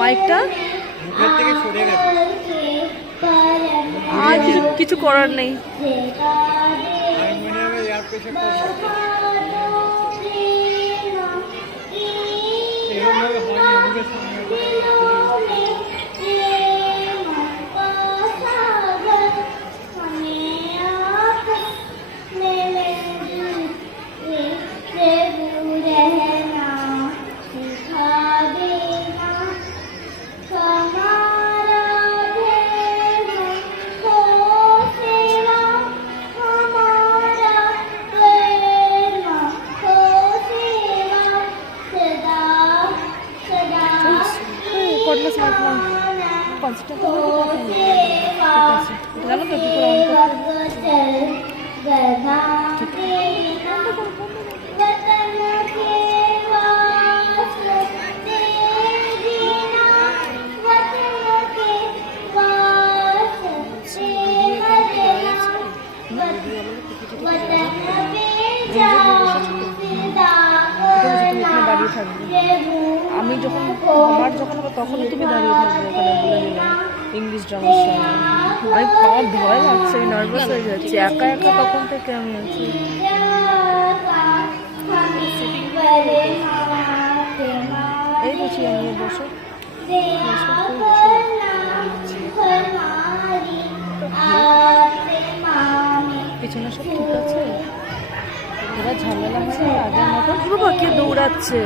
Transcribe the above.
মাইকটা আর কিছু করার নেই। জানো তো দুটো অন করতে দাঁড়িয়ে থাকবে। আমি যখন আমার যখন হবে তখনই তুমি দাঁড়িয়ে থাকবে ওখানে, বলে দিলাম ইংলিশ ড্রামার সময়। আমি আমার ভয় লাগছে, আমি নার্ভাস হয়ে যাচ্ছি একা একা তখন থেকে আমি আছি। এই বলছি আমি বসো পিছনে সব ঠিক আছে, এরা ঝামেলা আছে আগের মতো। বাবা কে দৌড়াচ্ছে।